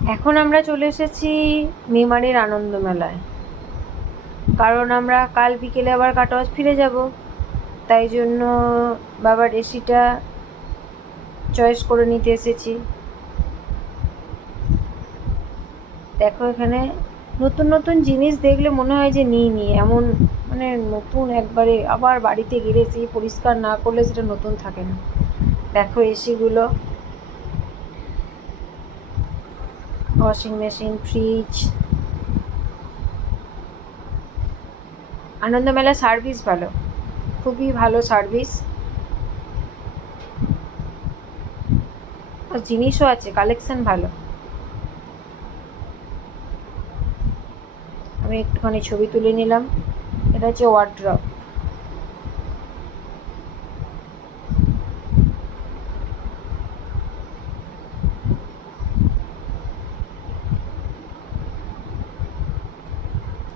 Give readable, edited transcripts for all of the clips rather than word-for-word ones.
এখন আমরা চলে এসেছি মেমারির আনন্দ মেলায়, কারণ আমরা কাল বিকেলে আবার কাটোয়াজ ফিরে যাব। তাই জন্য বাবার এসিটা চয়েস করে নিতে এসেছি। দেখো, এখানে নতুন নতুন জিনিস দেখলে মনে হয় যে নিই এমন, মানে নতুন একবারে। আবার বাড়িতে গেলে সেই পরিষ্কার না করলে সেটা নতুন থাকে না। দেখো এসিগুলো, ওয়াশিং মেশিন, ফ্রিজ। আনন্দমেলা সার্ভিস ভালো, খুবই ভালো সার্ভিস। আর জিনিসও আছে, কালেকশন ভালো। আমি একটুখানি ছবি তুলে নিলাম। এটা হচ্ছে ওয়ার্ড্রপ।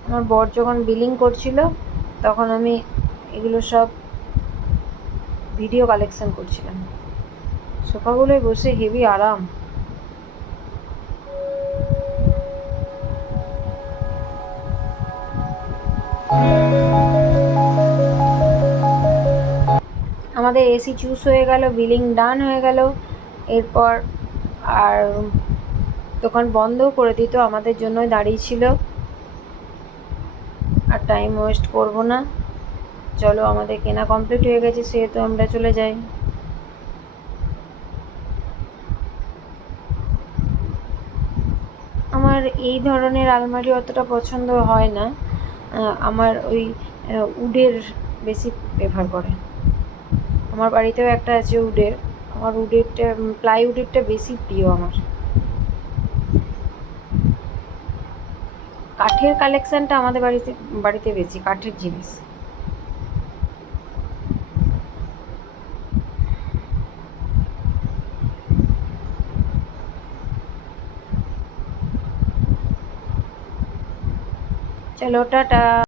আমার বর যখন বিলিং করছিল তখন আমি এগুলো সব ভিডিও কালেকশন করছিলাম। সোফাগুলোয় বসে হেভি আরাম। আমাদের এসি চুজ হয়ে গেল, বিলিং ডান হয়ে গেল। এরপর আর দোকান বন্ধও করে দিত, আমাদের জন্যই দাঁড়িয়ে ছিল। আর টাইম ওয়েস্ট করব না, চলো আমাদের কেনা কমপ্লিট হয়ে গেছে, সেহেতু আমরা চলে যাই। আমার এই ধরনের আলমারি অতটা পছন্দ হয় না। আমার ওই উডের বেশি প্রেফার করে। আমার বাড়িতেও একটা আছে উডের। আমার উডেরটা, প্লাইউডেরটা বেশি প্রিয় আমার। কাঠের কালেকশানটা আমাদের বাড়িতে বেশি, কাঠের জিনিস। চলো টাটা।